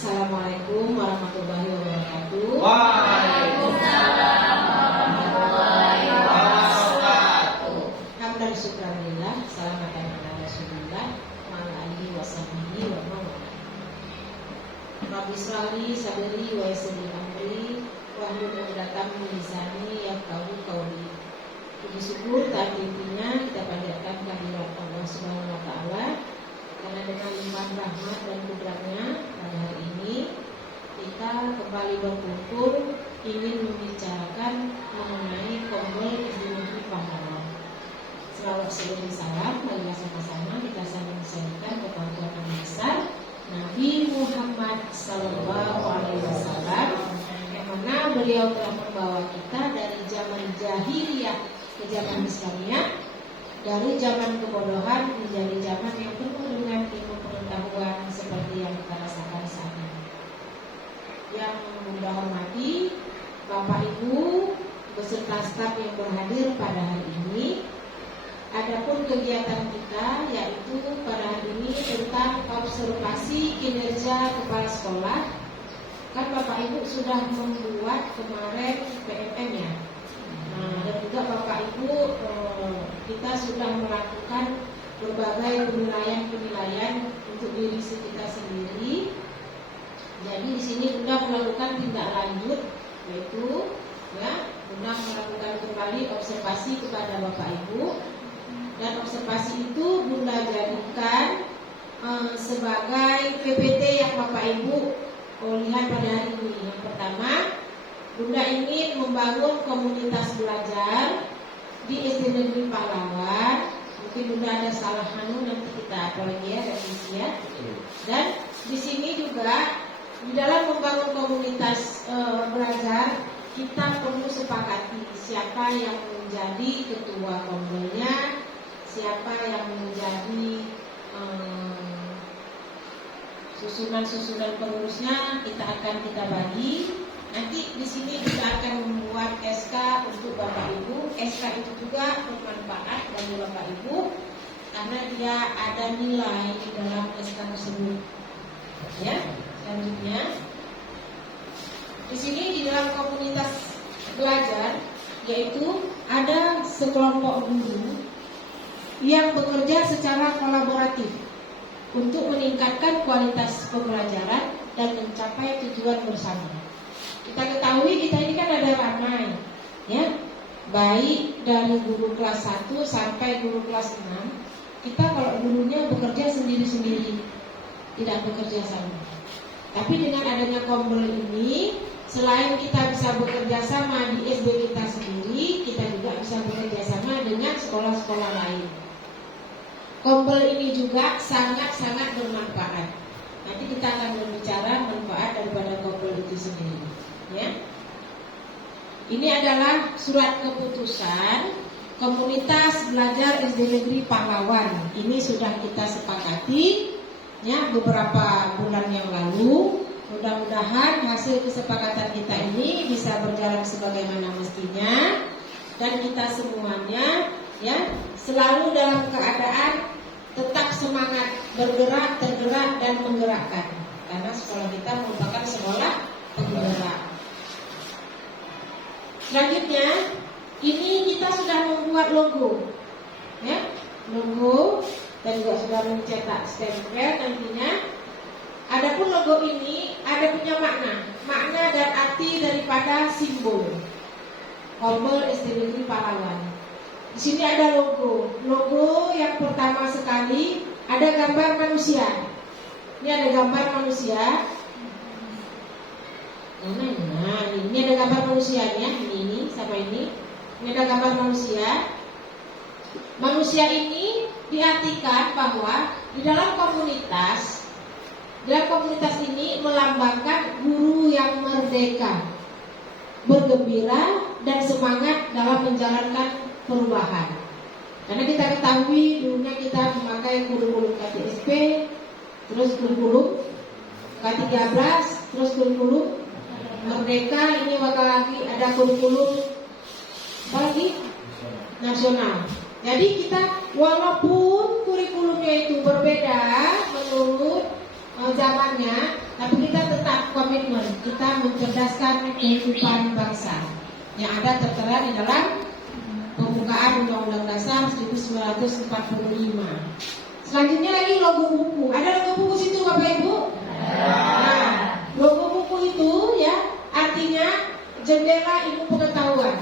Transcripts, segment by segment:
Assalamualaikum warahmatullahi wabarakatuh. Waalaikumsalam warahmatullahi wabarakatuh. Hamdan syukurillah, salamatan ala Rasulillah wa ala alihi wasahbihi wa mawala. Rabbi shrahli sadri wa yassir li amri wahlul 'uqdatam min lisani yafqahu qawli. Puji syukur tak hentinya kita panjatkan kehadirat Allah Subhanahu wa taala, karena dengan limpah rahmat dan kudratnya pada hari ini kita kembali berkumpul ingin membicarakan mengenai Kompol Ideologi Pahlawan. Selawat seluruh salam marilah sama-sama kita saling sharingkan kepada Tuhan yang besar Nabi Muhammad Sallallahu Alaihi Wasallam, yang mana beliau telah membawa kita dari zaman jahiliyah ke zaman Islamiyah, dari zaman kebodohan menjadi zaman yang penuh dengan ilmu pengetahuan seperti yang kita rasakan saat ini. Yang Bunda hormati Bapak Ibu beserta staf yang berhadir pada hari ini. Adapun kegiatan kita yaitu pada hari ini tentang observasi kinerja kepala sekolah. Kan Bapak Ibu sudah membuat kemarin PMM ya. Dan juga Bapak Ibu kita sudah melakukan berbagai penilaian untuk diri kita sendiri. Jadi di sini Bunda melakukan tindak lanjut, yaitu ya Bunda melakukan kembali observasi kepada Bapak Ibu, dan observasi itu Bunda jadikan sebagai PPT yang Bapak Ibu lihat pada hari ini. Yang pertama, Bunda ingin membangun komunitas belajar di SD Negeri Pahlawan. Mungkin Bunda ada salah nanti kita apa lagi ya revisi ya. Dan di sini juga di dalam membangun komunitas belajar kita perlu sepakati siapa yang menjadi ketua kombolnya, siapa yang menjadi susunan pengurusnya kita bagi. Nanti di sini kita akan membuat SK untuk Bapak Ibu. SK itu juga bermanfaat bagi Bapak Ibu karena dia ada nilai di dalam SK tersebut. Ya, selanjutnya di sini di dalam komunitas belajar yaitu ada sekelompok guru yang bekerja secara kolaboratif untuk meningkatkan kualitas pembelajaran dan mencapai tujuan bersama. Kita ketahui kita ini kan ada ramai ya, baik dari guru kelas 1 sampai guru kelas 6. Kita kalau gurunya bekerja sendiri-sendiri, tidak bekerja sama. Tapi dengan adanya Kompol ini, selain kita bisa bekerja sama di SD kita sendiri, kita juga bisa bekerja sama dengan sekolah-sekolah lain. Kompol ini juga sangat-sangat bermanfaat. Nanti kita akan berbicara manfaat daripada Kompol itu sendiri. Ya. Ini adalah surat keputusan Komunitas Belajar SD Negeri Pahlawan. Ini sudah kita sepakati ya beberapa bulan yang lalu. Mudah-mudahan hasil kesepakatan kita ini bisa berjalan sebagaimana mestinya, dan kita semuanya ya selalu dalam keadaan tetap semangat bergerak, tergerak dan menggerakkan. Karena sekolah kita merupakan sekolah penggerak. Selanjutnya, ini kita sudah membuat logo, ya, logo, dan juga sudah mencetak stempel nantinya. Adapun logo ini ada punya makna dan arti daripada simbol Kompol SD Negeri Pahlawan. Di sini ada logo yang pertama sekali ada gambar manusia. Ini ada gambar manusia. Nah, ini ada gambar manusianya. Ini sama ini. Ini ada gambar manusia. Manusia ini diartikan bahwa di dalam komunitas ini melambangkan guru yang merdeka, bergembira dan semangat dalam menjalankan perubahan. Karena kita ketahui dulunya kita memakai kurikulum KTSP, terus kurikulum K13, terus kurikulum Merdeka. Ini bakal lagi ada kurikulum apa lagi? Nasional. Jadi kita walaupun kurikulumnya itu berbeda menurut zamannya, tapi kita komitmen kita mencerdaskan kehidupan bangsa yang ada tertera di dalam pembukaan Undang-Undang Dasar 1945. Selanjutnya lagi logo buku. Ada logo buku situ Bapak Ibu? Nah, logo buku itu ya artinya jendela ilmu pengetahuan.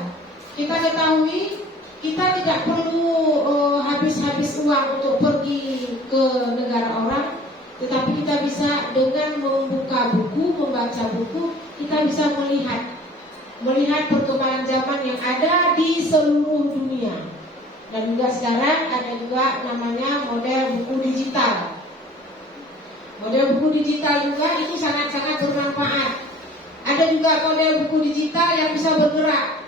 Kita ketahui kita tidak perlu habis-habis uang untuk pergi ke negara orang, tetapi kita bisa dengan membuka buku, membaca buku, kita bisa melihat perkembangan zaman yang ada di seluruh dunia. Dan juga sekarang ada juga namanya model buku digital. Model buku digital juga itu sangat-sangat bermanfaat. Ada juga model buku digital yang bisa bergerak.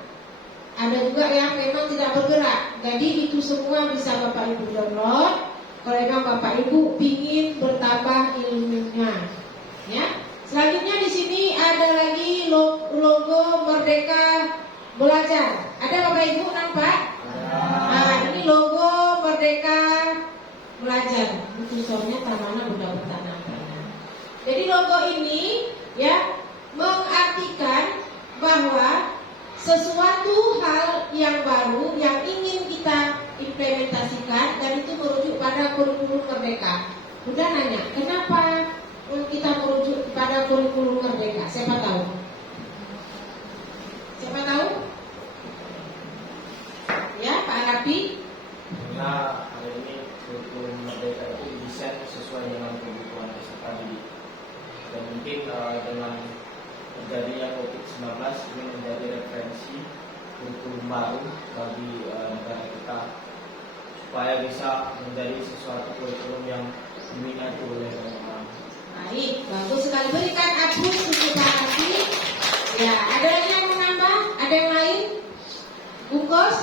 Ada juga yang memang tidak bergerak. Jadi itu semua bisa Bapak Ibu download. Kalau memang Bapak Ibu ingin bertambah ilmunya, ya. Selanjutnya di sini ada lagi logo Merdeka Belajar. Ada Bapak Ibu nampak? Nah, ini logo Merdeka Belajar. Tulisannya tamana udah bertanam. Jadi logo ini ya mengartikan bahwa sesuatu hal yang baru yang ingin kita implementasikan dan itu merujuk pada kurikulum merdeka. Udah nanya, kenapa kita merujuk kepada kurikulum merdeka? Siapa tahu? Siapa tahu? Ya, Pak Arapi? Karena hari ini kurikulum merdeka itu desain sesuai dengan kebutuhan peserta didik. Dan mungkin dengan terjadinya COVID-19 ini menjadi referensi kurikulum baru bagi negara kita supaya bisa menjadi sesuatu kurikulum yang diminati oleh banyak orang. Baik, bagus sekali. Berikan aplaus untuk Pak Arapi. Ya, ada lagi yang mau nambah? Ada yang lain? Bungkus?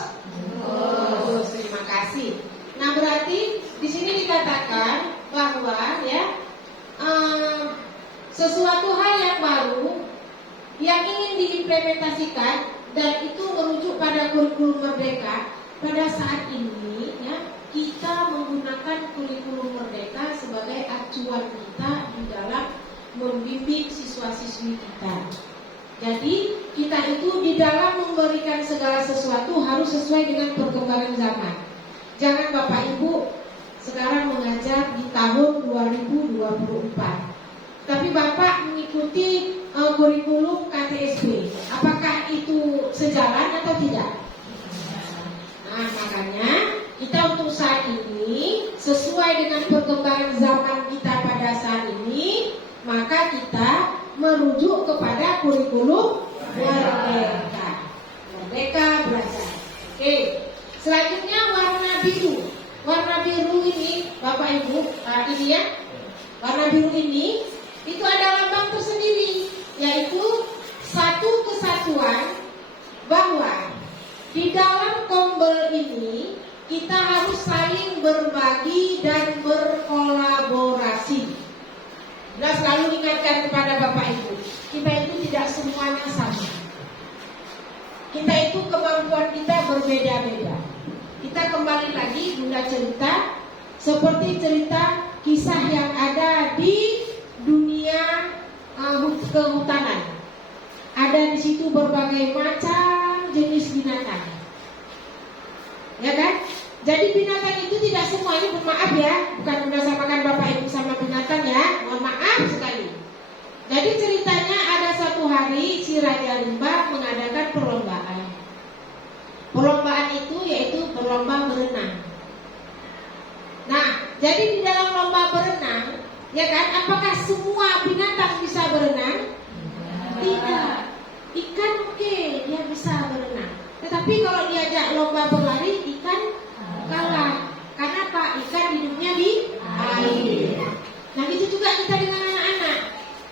Bagus, terima kasih. Nah, berarti di sini dikatakan bahwa ya sesuatu hal yang baru yang ingin diimplementasikan dan itu merujuk pada kurikulum merdeka. Pada saat ini ya kita menggunakan kurikulum merdeka sebagai acuan kita di dalam membimbing siswa-siswi kita. Jadi kita itu di dalam memberikan segala sesuatu harus sesuai dengan perkembangan zaman. Jangan Bapak Ibu sekarang mengajar di tahun 2024 tapi Bapak mengikuti kurikulum KTSB. Apakah itu sejalan atau tidak? Nah, makanya kita untuk saat ini sesuai dengan perkembangan zaman kita pada saat ini, maka kita merujuk kepada kurikulum merdeka. Merdeka belajar. Oke. Selanjutnya warna biru. Warna biru ini, Bapak Ibu, ini ya. Warna biru ini itu ada lambang tersendiri, yaitu satu kesatuan bahwa di dalam Kombel ini kita harus saling berbagi dan berkolaborasi. Nah, selalu ingatkan kepada Bapak Ibu, kita itu tidak semuanya sama. Kita itu kemampuan kita berbeda-beda. Kita kembali lagi Bunda cerita seperti cerita kisah yang ada di dunia kehutanan. Ada di situ berbagai macam jenis binatang, ya kan? Jadi binatang itu tidak semua, ini mohon maaf ya, bukan mendasarkan Bapak Ibu sama binatang ya, mohon maaf sekali. Jadi ceritanya ada satu hari si Raja Rimba mengadakan perlombaan. Perlombaan itu yaitu berlomba berenang. Nah, jadi di dalam lomba berenang, ya kan, apakah semua binatang bisa berenang? Tidak. Ikan oke, dia bisa berenang. Tetapi kalau diajak lomba berlari, ikan kalah. Karena apa? Ikan hidupnya di air. Nah, itu juga kita dengan anak-anak.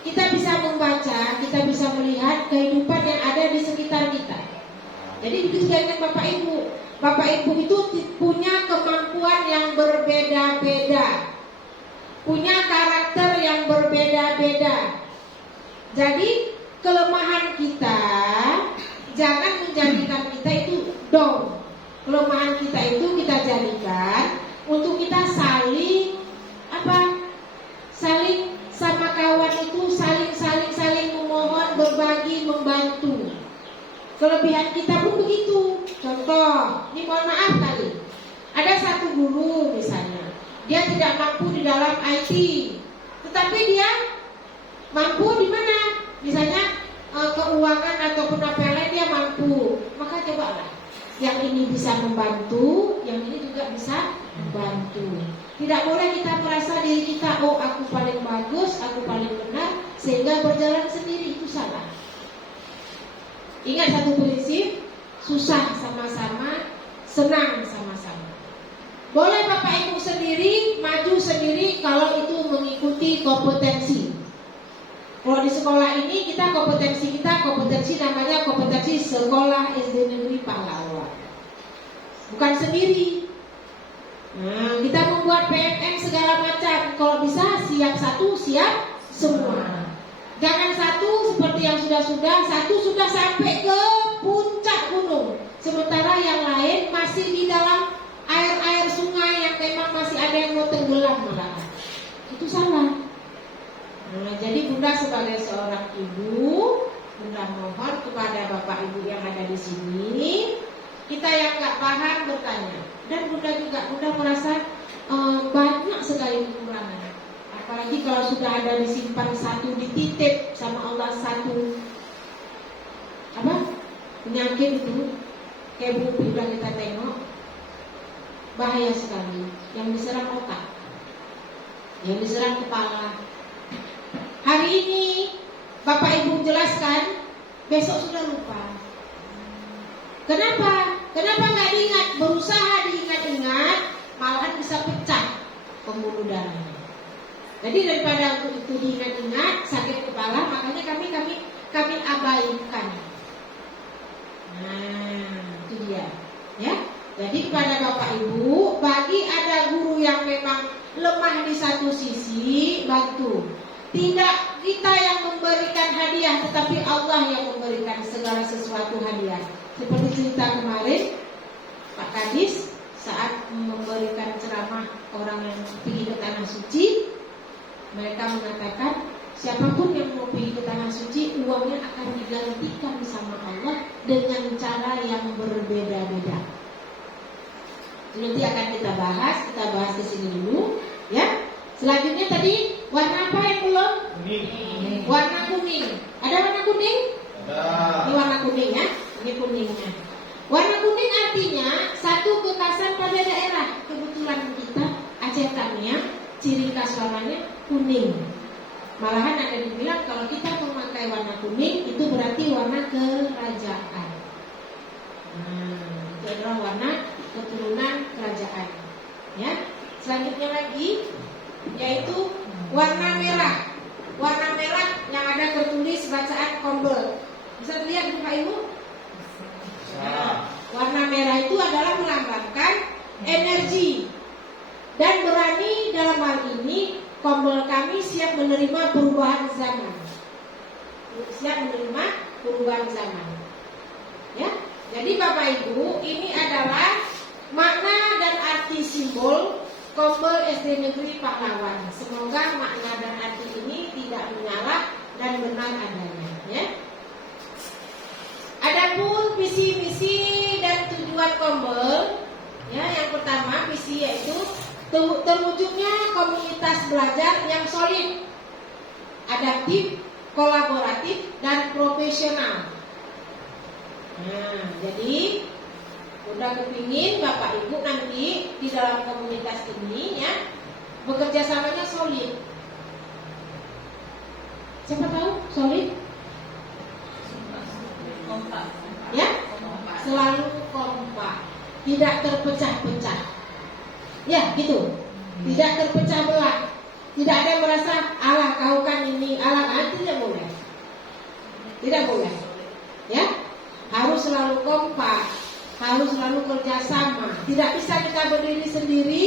Kita bisa membaca, kita bisa melihat kehidupan yang ada di sekitar kita. Jadi begitu dengan Bapak Ibu. Bapak Ibu itu punya kemampuan yang berbeda-beda, punya karakter yang berbeda-beda. Jadi kelemahan kita jangan menjadikan kita itu down. Kelemahan kita itu kita jadikan untuk kita saling apa? Saling sama kawan itu saling Kelebihan kita pun begitu. Contoh, ini mohon maaf kali. Ada satu guru misalnya, dia tidak mampu di dalam IT, tetapi dia mampu di mana? Misalnya keuangan ataupun apa yang lain dia mampu. Maka cobalah. Yang ini bisa membantu, yang ini juga bisa membantu. Tidak boleh kita merasa diri kita, oh aku paling bagus, aku paling benar, sehingga berjalan sendiri, itu salah. Ingat satu prinsip, susah sama-sama, senang sama-sama. Boleh Bapak Ibu sendiri, maju sendiri kalau itu mengikuti kompetensi. Kalau di sekolah ini kita kompetensi namanya kompetensi sekolah SD Negeri Pahlawan. Bukan sendiri. Nah, kita membuat PMM segala macam. Kalau bisa siap satu, siap semua. Jangan satu seperti yang sudah-sudah, satu sudah sampai ke puncak gunung, sementara yang lain masih di dalam air-air sungai yang memang masih ada yang mau tenggelam malah. Itu salah. Nah, jadi Bunda sebagai seorang ibu, Bunda mohon kepada Bapak Ibu yang ada di sini, kita yang nggak paham bertanya. Dan Bunda juga, Bunda merasa banyak sekali kekurangan. Apalagi kalau sudah ada disimpan satu, dititip sama Allah satu penyakit itu, kayak Bu bilang kita tengok, bahaya sekali. Yang diserang otak, yang diserang kepala. Hari ini Bapak Ibu jelaskan, besok sudah lupa. Kenapa? Kenapa nggak diingat? Berusaha diingat-ingat, malahan bisa pecah pembuluh darahnya. Jadi daripada itu diingat-ingat sakit kepala, makanya kami abaikan. Nah, itu dia, ya. Jadi kepada Bapak Ibu, bagi ada guru yang memang lemah di satu sisi, bantu. Tidak kita yang memberikan hadiah, tetapi Allah yang memberikan segala sesuatu hadiah. Seperti cerita kemarin, Pak Kadis saat memberikan ceramah orang yang pergi ke tanah suci. Mereka mengatakan siapapun yang mau pergi ke tanah suci, uangnya akan digantikan sama Allah dengan cara yang berbeda-beda. Nanti akan kita bahas ke sini dulu, ya. Selanjutnya tadi warna apa yang belum? Kuning. Warna kuning. Ada warna kuning? Ada. Ini warna kuning ya. Ini kuningnya. Warna kuning artinya satu kekhasan pada daerah. Kebetulan kita Aceh Tamiang, ciri khas warnanya kuning. Malahan ada dibilang kalau kita memakai warna kuning itu berarti warna kerajaan. Itu adalah warna keturunan kerajaan. Ya. Selanjutnya lagi yaitu warna merah. Warna merah yang ada tertulis bacaan kombel. Bisa dilihat Bapak Ibu? Nah, warna merah itu adalah melambangkan energi dan berani. Dalam hal ini kombel kami siap menerima perubahan zaman. Siap menerima perubahan zaman. Ya. Jadi Bapak Ibu, ini adalah makna dan arti simbol kombel SD Negeri Pahlawan. Semoga makna dan arti ini tidak menyalah dan benar adanya, ya. Adapun visi misi dan tujuan kombel, ya, yang pertama visi yaitu terwujudnya komunitas belajar yang solid, adaptif, kolaboratif dan profesional. Nah, jadi Bunda kepingin Bapak Ibu nanti di dalam komunitas ini, ya, bekerja samanya solid. Siapa tahu solid? Kompak. Ya, selalu kompak, tidak terpecah-pecah. Ya, gitu. Tidak terpecah belah. Tidak ada yang merasa alah kau kan ini, alah tidak boleh. Tidak boleh. Ya, harus selalu kompak, harus selalu kerjasama. Tidak bisa kita berdiri sendiri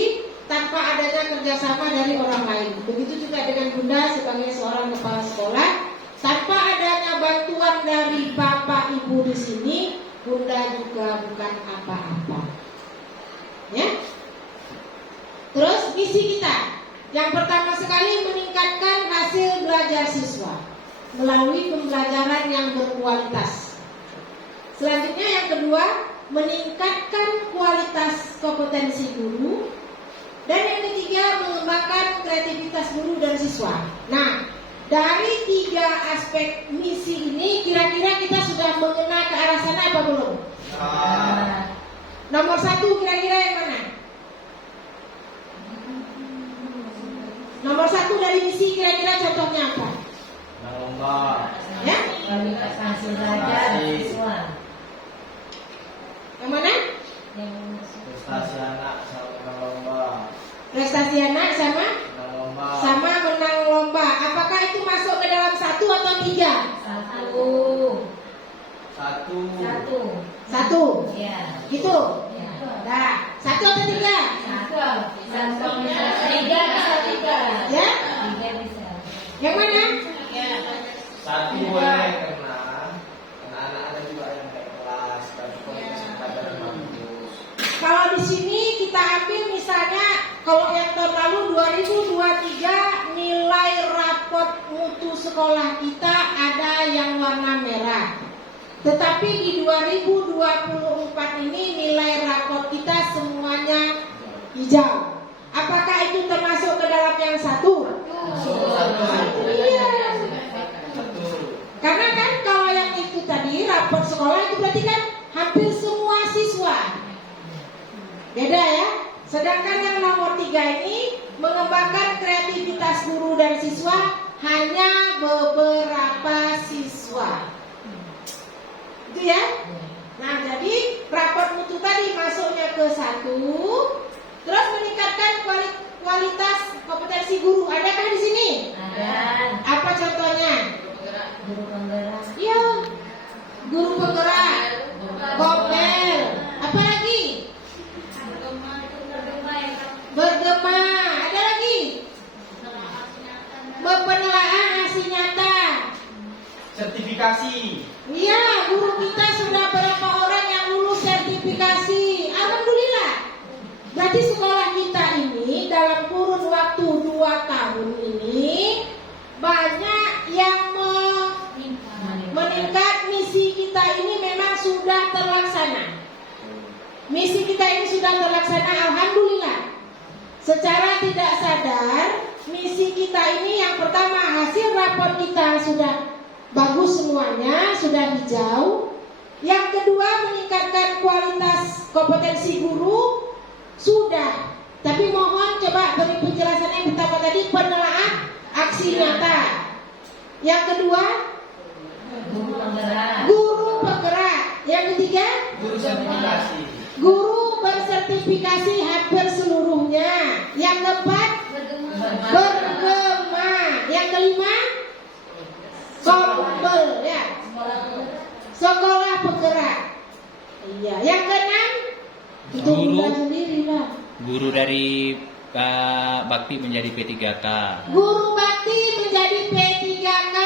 tanpa adanya kerjasama dari orang lain. Begitu juga dengan Bunda sebagai seorang kepala sekolah. Tanpa adanya bantuan dari Bapak Ibu di sini, Bunda juga bukan apa-apa. Ya. Terus misi kita, yang pertama sekali meningkatkan hasil belajar siswa melalui pembelajaran yang berkualitas. Selanjutnya yang kedua, meningkatkan kualitas kompetensi guru. Dan yang ketiga, mengembangkan kreativitas guru dan siswa. Nah, dari 3 aspek misi ini kira-kira kita sudah mengenal ke arah sana apa belum? Nomor 1 kira-kira yang mana? Nomor 1 dari misi kira-kira contohnya apa? Lomba. Ya? Kualitas belajar siswa. Yang mana? Prestasi anak sama menang lomba. Prestasi anak sama Menang lomba. sama menang lomba. Apakah itu masuk ke dalam 1 atau 3? Satu. 1. Ya. Gitu. Ya. Nah, 1 atau 3? Satu. Tiga bisa tiga. Ya? Tiga bisa. Yang mana? 1 boleh karena anak-anak ada juga yang naik kelas dan kesempatan bagus. Kalau di sini kita ambil misalnya kalau yang tahun lalu 2023 nilai raport mutu sekolah kita ada yang warna merah. Tetapi di 2024 ini nilai raport kita semuanya hijau. Apakah itu termasuk ke dalam yang 1? Iya. Karena kan kalau yang itu tadi raport sekolah itu berarti kan hampir semua siswa. Beda ya. Sedangkan yang nomor 3 ini mengembangkan kreativitas guru dan siswa hanya beberapa siswa. Itu ya. Nah, jadi raport mutu tadi masuknya ke 1, terus meningkatkan kualitas kompetensi guru. Adakah di sini? Ada. Apa contohnya? Guru penggerak. Iya. Guru penggerak, ngomel. Apa lagi? Bergema. Ada lagi? Penelaah hasil nyata. Sertifikasi. Iya, guru kita sudah berapa orang yang lulus sertifikasi. Alhamdulillah. Berarti sekolah kita ini dalam kurun waktu 2 tahun ini banyak yang meningkat. Misi kita ini memang sudah terlaksana. Misi kita ini sudah terlaksana, alhamdulillah. Secara tidak sadar, misi kita ini yang pertama hasil rapor kita sudah bagus semuanya, sudah hijau. Yang kedua meningkatkan kualitas kompetensi guru sudah. Tapi mohon coba beri penjelasan yang pertama tadi penelaah aksi nyata. Yang kedua Guru penggerak. guru penggerak. Yang ketiga Guru sertifikasi. guru bersertifikasi hampir seluruhnya. Yang keempat bergema. Yang kelima kompel ya. Sekolah penggerak. Iya. Yang keenam itu Guru. guru sendiri lah. Guru dari Bakti menjadi P3K. Guru bakti menjadi P3K.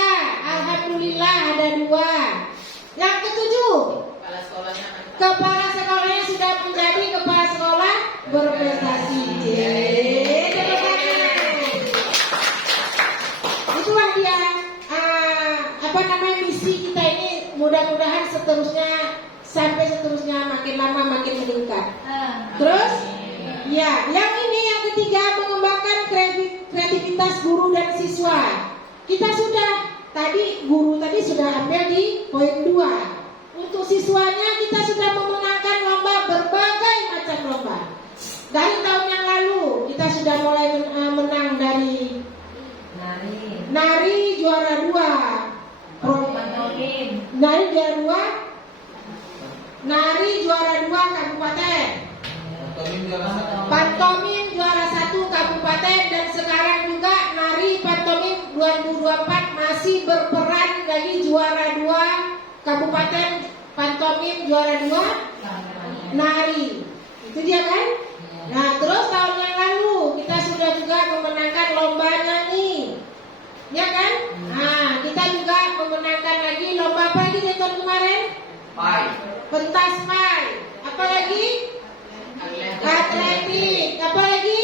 Alhamdulillah ada 2. Yang ketujuh kepala sekolahnya sudah menjadi kepala sekolah berprestasi. Tepuk tangan. Itulah dia misi kita ini. Mudah-mudahan sampai seterusnya makin lama makin meningkat. Terus ya, yang ini yang ketiga mengembangkan kreativitas guru dan siswa. Kita sudah tadi guru tadi sudah ambil di poin 2. Untuk siswanya kita sudah memenangkan lomba, berbagai macam lomba. Dari tahun yang lalu kita sudah mulai menang dari nari juara 2, nari juara 2 kabupaten, pantomim juara 1 kabupaten, dan sekarang juga nari pantomim 2024 masih berperan dari juara 2 kabupaten pantomim juara 2 nari. Itu dia kan? Nah, terus tahun yang lalu kita sudah juga memenangkan lomba nyanyi. Ya kan? Nah, kita juga memenangkan lagi lomba apa lagi di tahun kemarin? Pentas pai. Apa lagi? Atletik. Apa lagi?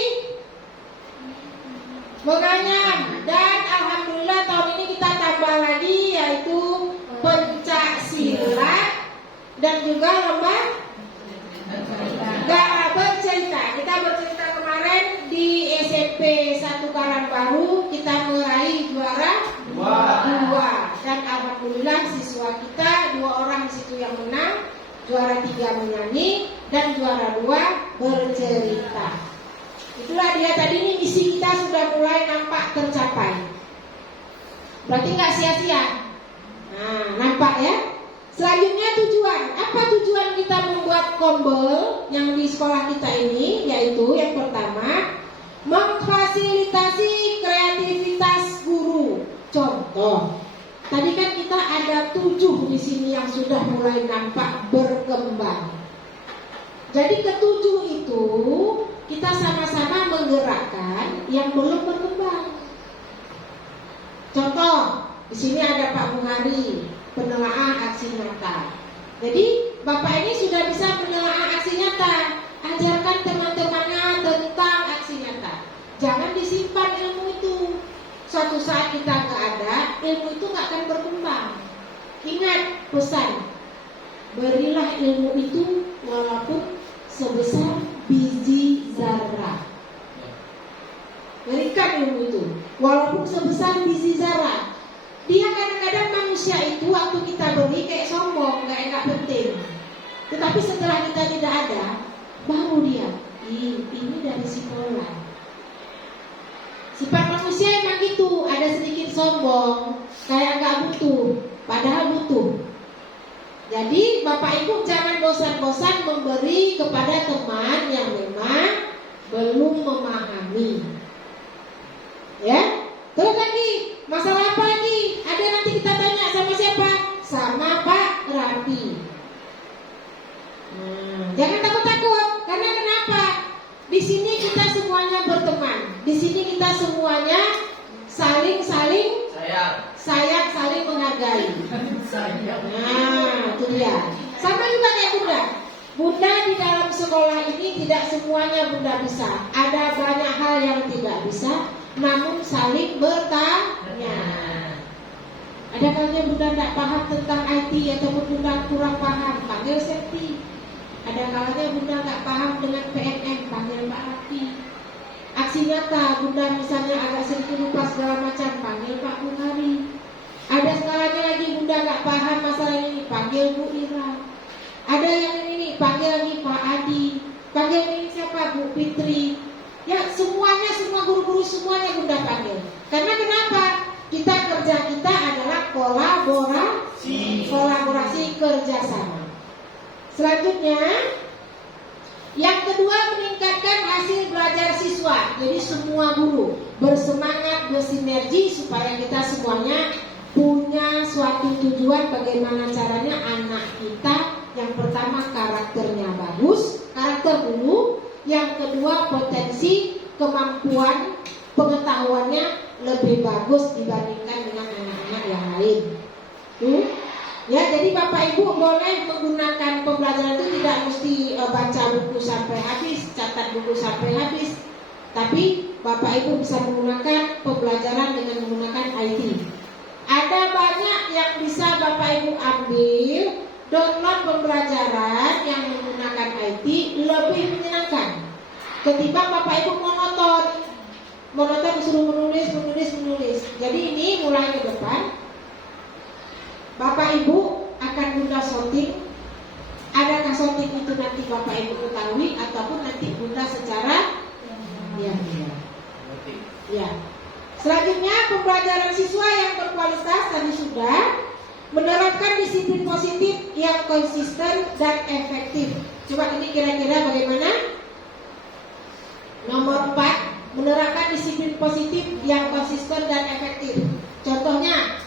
Menganyam. Dan alhamdulillah tahun ini kita tambah lagi yaitu pencak silat juga lomba bercerita. Kita bercerita kemarin di SMP 1 Karangbaru, kita meraih juara 2. Dan alhamdulillah siswa kita 2 orang di situ yang menang, juara 3 menyanyi dan juara 2 bercerita. Itulah dia tadi, ini misi kita sudah mulai nampak tercapai. Berarti nggak sia-sia. Nah, nampak ya. Selanjutnya tujuan. Apa tujuan kita membuat kombel yang di sekolah kita ini? Yaitu yang pertama, memfasilitasi kreativitas guru. Contoh, tadi kan kita ada 7 di sini yang sudah mulai nampak berkembang. Jadi ke-7 itu kita sama-sama menggerakkan yang belum berkembang. Contoh, di sini ada Pak Buhari, penelaah aksi nyata. Jadi Bapak ini sudah bisa menelaah aksi nyata. Ajarkan teman-temannya tentang aksi nyata. Jangan disimpan ilmu itu. Suatu saat kita nggak ada, ilmu itu nggak akan berkembang. Ingat pesan, berilah ilmu itu walaupun sebesar biji zarah. Berikan ilmu itu walaupun sebesar biji zarah. Dia kadang-kadang manusia itu waktu kita beri kayak sombong, nggak penting. Tetapi setelah kita tidak ada, baru dia, ini dari si Polan. Sifat manusia emang gitu, ada sedikit sombong, kayak nggak butuh, padahal butuh. Jadi Bapak Ibu jangan bosan-bosan memberi kepada teman yang memang belum memahami. Ya, terus lagi, masalah apa lagi? Ada nanti kita tanya sama siapa? Sama Pak Rapi. Jangan takut-takut, karena kenapa? Di sini kita semuanya berteman. Di sini kita semuanya saling sayang, saling menghargai. Nah, itu dia. Sama juga kayak Bunda. Bunda di dalam sekolah ini tidak semuanya Bunda bisa. Ada banyak hal yang tidak bisa, namun saling bertanya. Ada kalanya Bunda tidak paham tentang IT ataupun Bunda kurang paham, panggil Septi. Ada kalanya Bunda nggak paham dengan PNM, panggil Pak Rapi. Aksi nyata Bunda misalnya agak sedikit lupa segala macam, panggil Pak Buhari. Ada kalanya lagi Bunda nggak paham masalah ini, panggil Bu Ira. Ada yang ini, panggil lagi Pak Adi. Panggil ini siapa? Bu Fitri. Ya semuanya, semua guru-guru semuanya Bunda panggil. Karena kenapa? Kerja kita adalah kolaborasi kerjasama. Selanjutnya, yang kedua meningkatkan hasil belajar siswa. Jadi semua guru bersemangat bersinergi supaya kita semuanya punya suatu tujuan bagaimana caranya anak kita yang pertama karakternya bagus, karakter dulu. Yang kedua potensi kemampuan pengetahuannya lebih bagus dibandingkan dengan anak-anak yang lain. Ya, jadi Bapak Ibu boleh menggunakan pembelajaran itu tidak mesti baca buku sampai habis, catat buku sampai habis. Tapi Bapak Ibu bisa menggunakan pembelajaran dengan menggunakan IT. Ada banyak yang bisa Bapak Ibu ambil, download pembelajaran yang menggunakan IT lebih menyenangkan ketimbang Bapak Ibu monoton disuruh menulis. Jadi ini mulai ke depan Bapak Ibu akan Bunda sorting. Adakah sorting itu nanti Bapak Ibu ketahui ataupun nanti Bunda secara diam. Ya. Selanjutnya pembelajaran siswa yang berkualitas tadi sudah menerapkan disiplin positif yang konsisten dan efektif. Coba ini kira-kira bagaimana? Nomor 4, menerapkan disiplin positif yang konsisten dan efektif. Contohnya,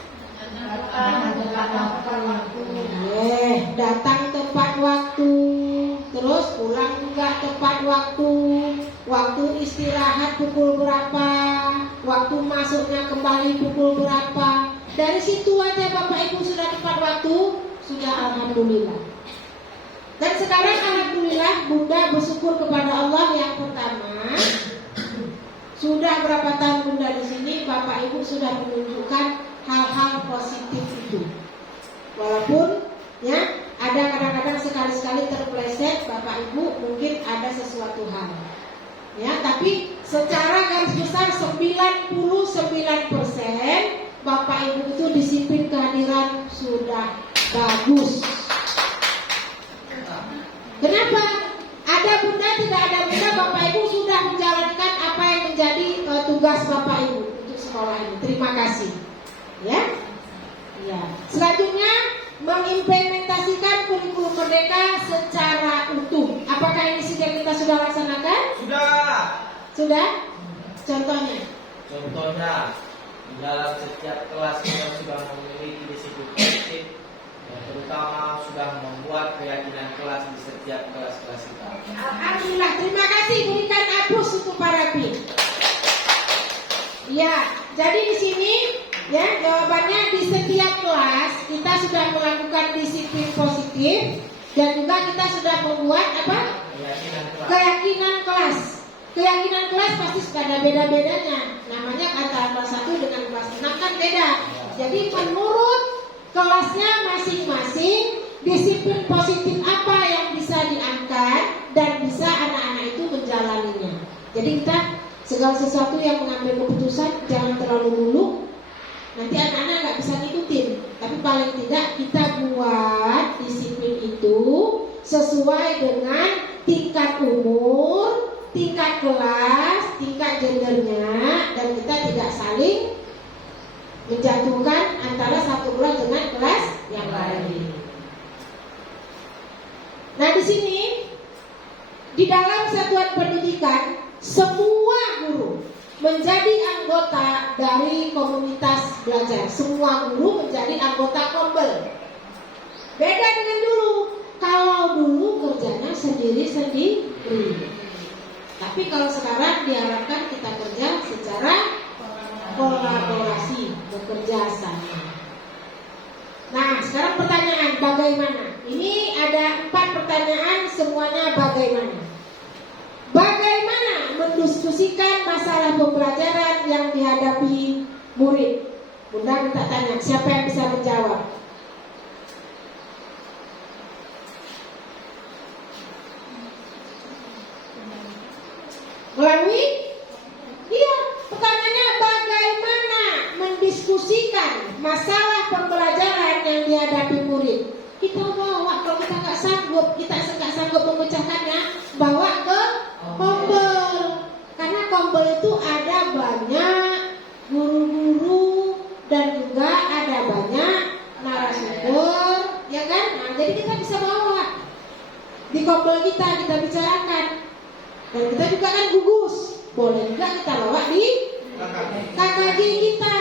datang tepat waktu, terus pulang juga tepat waktu, waktu istirahat pukul berapa, waktu masuknya kembali pukul berapa. Dari situ aja Bapak Ibu sudah tepat waktu, sudah alhamdulillah. Dan sekarang alhamdulillah Bunda bersyukur kepada Allah yang pertama, sudah berapa tahun Bunda di sini, Bapak Ibu sudah menunjukkan hal-hal positif itu. Walaupun ya ada kadang-kadang sekarang Bagus. Kenapa? Ada bunda, tidak ada bunda, Bapak Ibu sudah menjalankan apa yang menjadi tugas Bapak Ibu untuk sekolah ini. Terima kasih. Ya. Ya. Selanjutnya mengimplementasikan kurikulum merdeka secara utuh. Apakah ini kita sudah laksanakan? Sudah. Sudah? Contohnya? Contohnya, di dalam setiap kelas kita sudah memiliki disiplin positif, yang terutama sudah membuat keyakinan kelas di setiap kelas-kelas kita. Alhamdulillah, terima kasih. Berikan aplaus untuk para bin. Ya, jadi di sini ya jawabannya di setiap kelas kita sudah melakukan disiplin positif dan juga kita sudah membuat apa? Keyakinan kelas. Keyakinan kelas. Keyakinan kelas pasti sudah ada beda-bedanya. Namanya antara kelas 1 dengan kelas 6 kan beda. Jadi menurut kelasnya masing-masing disiplin positif apa yang bisa diangkat dan bisa anak-anak itu menjalaninya. Jadi kita segala sesuatu yang mengambil keputusan jangan terlalu dulu. Nanti anak-anak nggak bisa ngikutin. Tapi paling tidak kita buat disiplin itu sesuai dengan tingkat umur, tingkat kelas, tingkat gendernya, dan kita tidak saling menjatuhkan antara satu kelas dengan kelas yang lain. Nah di sini di dalam satuan pendidikan semua guru menjadi anggota dari komunitas belajar. Semua guru menjadi anggota kombel. Beda dengan dulu. Kalau dulu kerjanya sendiri-sendiri. Tapi kalau sekarang diharapkan kita kerja secara kolaborasi, bekerja sama. Nah, sekarang pertanyaan bagaimana? Ini ada 4 pertanyaan, semuanya bagaimana? Bagaimana mendiskusikan masalah pembelajaran yang dihadapi murid? Bunda minta tanya, siapa yang bisa menjawab? Melalui? Iya, pertanyaannya bagaimana mendiskusikan masalah pembelajaran yang dihadapi murid? Kita bawa, kalau kita nggak sanggup memecahkannya, bawa ke kombel. Karena kombel itu ada banyak guru-guru dan juga ada banyak narasumber, ya kan? Nah, jadi kita bisa bawa di kombel kita bicarakan. Dan kita juga kan gugus, boleh juga kita bawa di KKG kita.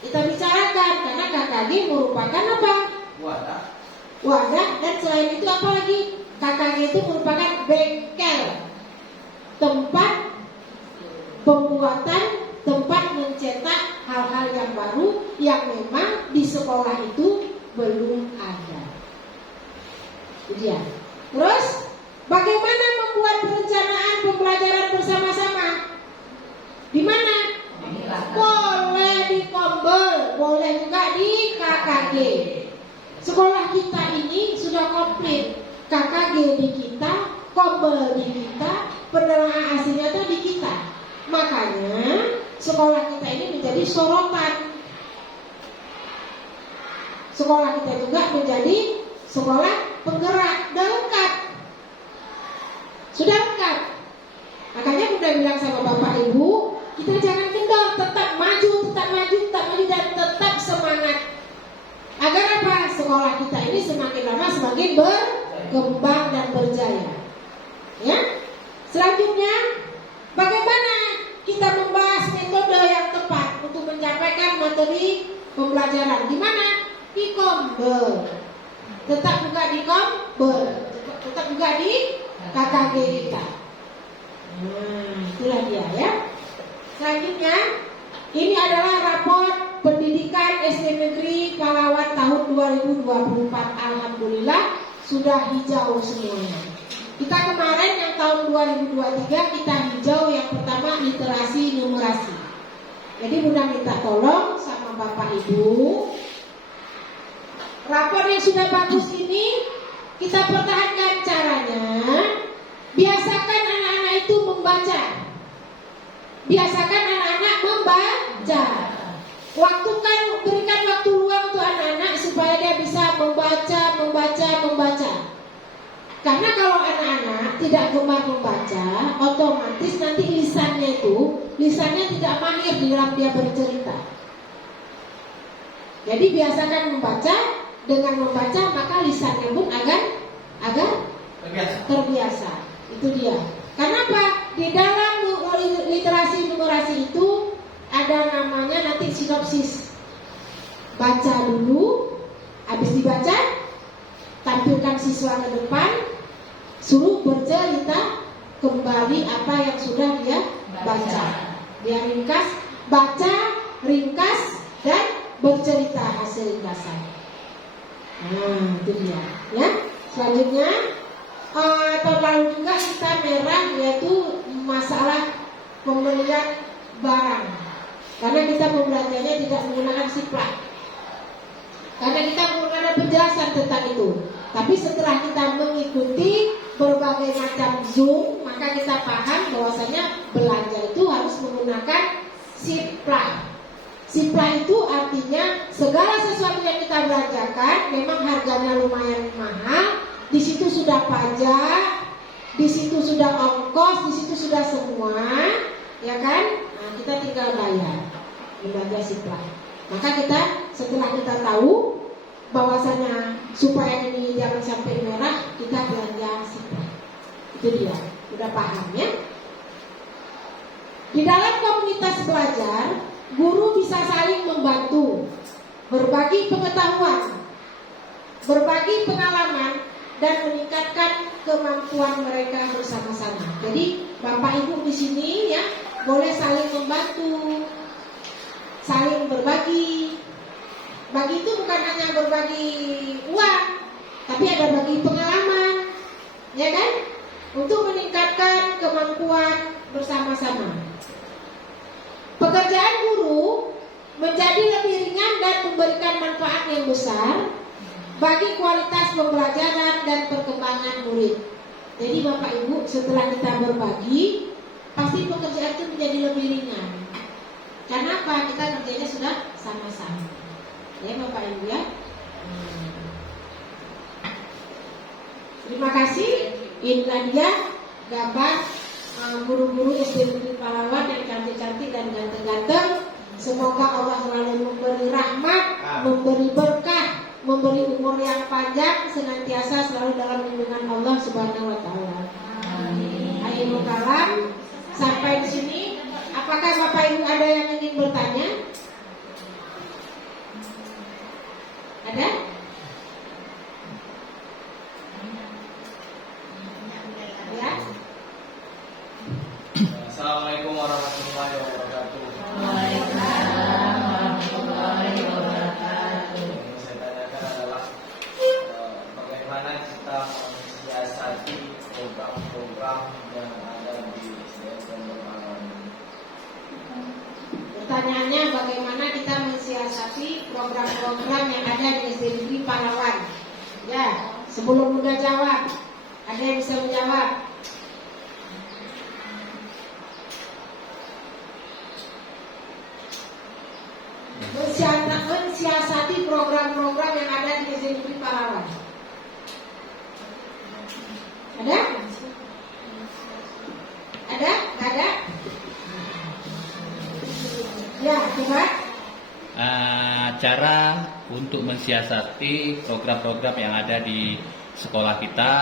Kita bicarakan karena KKG merupakan apa? Wadah. Dan selain itu apa lagi? KKG itu merupakan bengkel, tempat pembuatan, tempat mencetak hal-hal yang baru yang memang di sekolah itu belum ada. Itu ya. Terus bagaimana membuat perencanaan pembelajaran bersama-sama? Di mana? Boleh di kombel, boleh juga di KKG. Sekolah kita ini sudah komplit. KKG di kita, kombel di kita, penelaahan aslinya itu di kita. Makanya sekolah kita ini menjadi sorotan. Sekolah kita juga menjadi sekolah penggerak dan lengkap. Sudah lengkap. Makanya Bunda bilang sama Bapak Ibu, kita jangan kendor, tetap maju dan tetap semangat. Agar apa? Sekolah kita ini semakin lama semakin berkembang dan berjaya. Ya. Selanjutnya, bagaimana kita membahas metode yang tepat untuk menyampaikan materi pembelajaran? Di mana? Di kombel. Tetap juga di kombel. Tetap juga di KKG kita. Nah, itulah dia ya. Selanjutnya, ini adalah raport pendidikan SD Negeri Palawan tahun 2024. Alhamdulillah sudah hijau semuanya. Kita kemarin yang tahun 2023 kita hijau yang pertama literasi numerasi. Jadi Bunda minta tolong sama Bapak Ibu, rapor yang sudah bagus ini kita pertahankan caranya. Biasakan anak-anak itu membaca. Biasakan anak-anak membaca. Berikan waktu luang untuk anak-anak supaya dia bisa membaca kalau anak-anak tidak gemar membaca, otomatis nanti lisannya tidak mahir di dalam dia bercerita. Jadi biasakan membaca, dengan membaca maka lisannya pun agar terbiasa. Itu dia. Kenapa? Di dalam literasi numerasi itu ada namanya nanti sinopsis. Baca dulu, habis dibaca, tampilkan siswa ke depan, suruh bercerita kembali apa yang sudah dia baca. Dia ringkas, baca, ringkas, dan bercerita hasil ringkasan. Nah, itu dia. Ya, selanjutnya tahun lalu juga kita merah, yaitu masalah pembelian barang. Karena kita membelanjanya tidak menggunakan siplak. Karena kita menggunakan penjelasan tentang itu. Tapi setelah kita mengikuti berbagai macam Zoom, maka kita paham bahwasanya belanja itu harus menggunakan siplak. Siplak itu artinya segala sesuatu yang kita belanjakan memang harganya lumayan mahal. Di situ sudah pajak, di situ sudah ongkos, di situ sudah semua, ya kan? Nah, kita tinggal bayar, belanja siplak. Maka kita setelah kita tahu bahwasanya supaya ini jangan sampai merah, kita belanja siplak. Itu dia, udah paham ya? Di dalam komunitas belajar, guru bisa saling membantu, berbagi pengetahuan, berbagi pengalaman, dan meningkatkan kemampuan mereka bersama-sama. Jadi Bapak Ibu di sini ya boleh saling membantu, saling berbagi. Bagi itu bukan hanya berbagi uang, tapi ada bagi pengalaman, ya kan? Untuk meningkatkan kemampuan bersama-sama. Pekerjaan guru menjadi lebih ringan dan memberikan manfaat yang besar bagi kualitas pembelajaran dan perkembangan murid. Jadi Bapak Ibu, setelah kita berbagi, pasti pekerjaan itu menjadi lebih ringan. Karena apa? Kita kerjanya sudah sama-sama. Ya Bapak Ibu ya. Terima kasih. Inilah dia gambar guru-guru SD Negeri Pahlawan yang cantik-cantik dan ganteng-ganteng. Semoga Allah selalu memberi rahmat, memberi berkah, memberi umur yang panjang, senantiasa selalu dalam lindungan Allah Subhanahu wa taala. Amin. Ayo kalam, sampai di sini. Apakah Bapak Ibu ada yang ingin bertanya? Ada? Ya. Assalamualaikum warahmatullahi wabarakatuh. Waalaikumsalam warahmatullahi wabarakatuh. Yang saya tanyakan adalah bagaimana kita mensiasati program-program yang ada di SDN Pahlawan. Pertanyaannya bagaimana kita mensiasati program-program yang ada di SD Negeri Pahlawan? Ya, sebelum Bunda jawab, ada yang bisa menjawab? Mensiasati program-program yang ada di SD Negeri Pahlawan. Ada? Ada? Nggak ada? Ya, coba. Cara untuk mensiasati program-program yang ada di sekolah kita,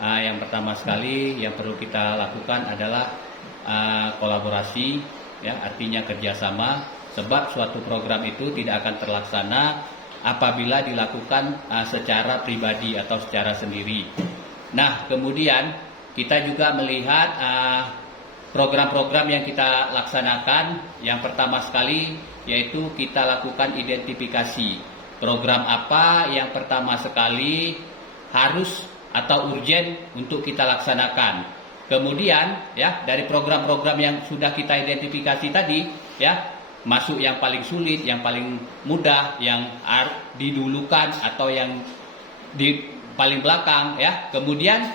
yang pertama sekali yang perlu kita lakukan adalah kolaborasi, ya, artinya kerjasama. Sebab suatu program itu tidak akan terlaksana apabila dilakukan secara pribadi atau secara sendiri. Nah, kemudian kita juga melihat program-program yang kita laksanakan. Yang pertama sekali yaitu kita lakukan identifikasi. Program apa yang pertama sekali harus atau urgent untuk kita laksanakan. Kemudian ya, dari program-program yang sudah kita identifikasi tadi ya, masuk yang paling sulit, yang paling mudah, yang didulukan atau yang di paling belakang ya. Kemudian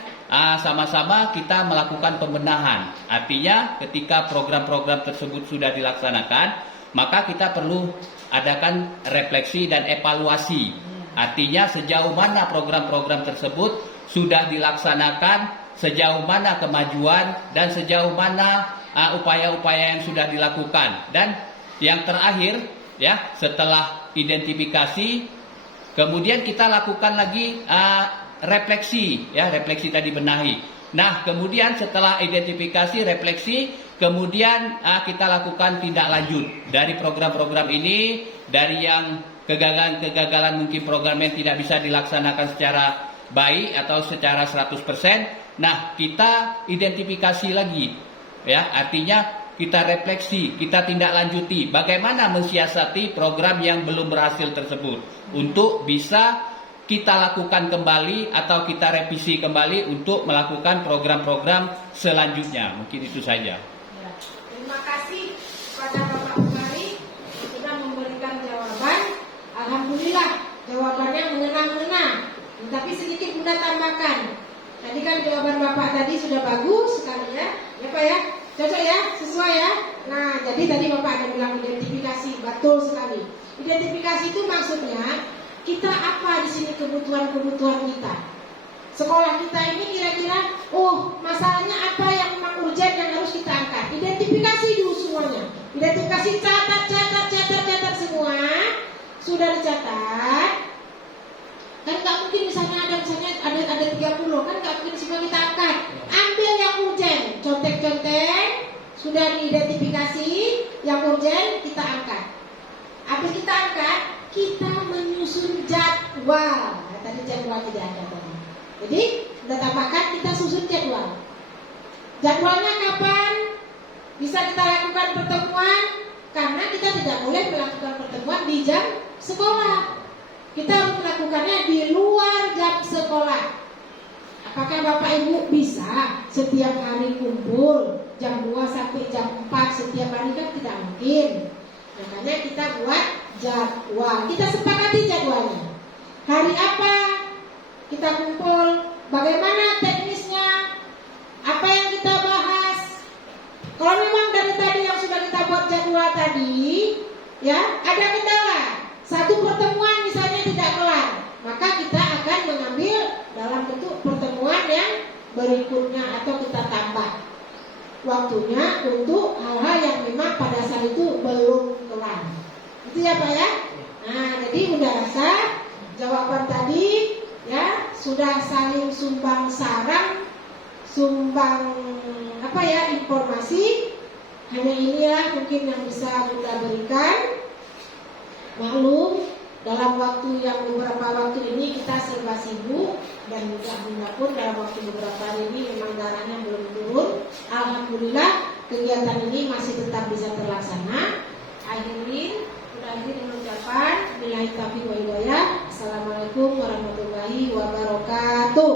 sama-sama kita melakukan pembenahan. Artinya ketika program-program tersebut sudah dilaksanakan, maka kita perlu adakan refleksi dan evaluasi. Artinya sejauh mana program-program tersebut sudah dilaksanakan, sejauh mana kemajuan dan sejauh mana upaya-upaya yang sudah dilakukan. Dan yang terakhir ya, setelah identifikasi, kemudian kita lakukan lagi refleksi ya, refleksi tadi benahi. Nah, kemudian setelah identifikasi, refleksi, kemudian kita lakukan tindak lanjut dari program-program ini, dari yang kegagalan-kegagalan mungkin program yang tidak bisa dilaksanakan secara baik atau secara 100%. Nah, kita identifikasi lagi ya, artinya kita refleksi, kita tindak lanjuti bagaimana mensiasati program yang belum berhasil tersebut untuk bisa kita lakukan kembali atau kita revisi kembali untuk melakukan program-program selanjutnya. Mungkin itu saja. Ya, terima kasih kepada Bapak Bupati yang sudah memberikan jawaban. Alhamdulillah jawabannya mengena-ngena. Tapi sedikit Bunda tambahkan. Tadi kan jawaban Bapak tadi sudah bagus sekali ya. Ya Pak ya, cocok ya, sesuai ya. Nah, jadi tadi Bapak ada bilang identifikasi, betul sekali. Identifikasi itu maksudnya kita apa di sini kebutuhan-kebutuhan kita. Sekolah kita ini kira-kira, masalahnya apa yang memang urgent yang harus kita angkat. Identifikasi dulu semuanya. Identifikasi, catat semua. Sudah dicatat. Kan nggak mungkin misalnya ada 30, kan nggak mungkin semua kita angkat. Ambil yang urgent, contek-contek. Sudah diidentifikasi, yang urgent kita angkat. Habis kita angkat, kita menyusun jadwal. Nah, tadi jadwal tidak ada tadi. Jadi kita tambahkan, kita susun jadwal. Jadwalnya kapan bisa kita lakukan pertemuan? Karena kita tidak boleh melakukan pertemuan di jam sekolah. Kita harus melakukannya di luar jam sekolah. Apakah Bapak Ibu bisa setiap hari kumpul jam 2 sampai jam 4 setiap hari? Kan tidak mungkin. Makanya kita buat jadwal. Kita sepakati jadwalnya. Hari apa kita kumpul? Bagaimana teknisnya? Apa yang kita bahas? Kalau memang dari tadi yang sudah kita buat jadwal tadi, ya ada kendala, satu pertemuan misalnya tidak kelar, maka kita akan mengambil dalam bentuk pertemuan yang berikutnya atau kita tambah waktunya untuk hal-hal yang memang pada saat itu belum kelar. Itu ya Pak ya. Nah, jadi udah rasa jawaban tadi ya sudah saling sumbang sarang, sumbang informasi. Hanya inilah mungkin yang bisa Bunda berikan. Maklum dalam waktu yang beberapa waktu ini kita serba sibuk, dan juga Bunda pun dalam waktu beberapa hari ini memang darahnya belum turun. Alhamdulillah kegiatan ini masih tetap bisa terlaksana. Akhirin dengan ucapan billahi taufiq wal hidayah. Assalamualaikum warahmatullahi wabarakatuh.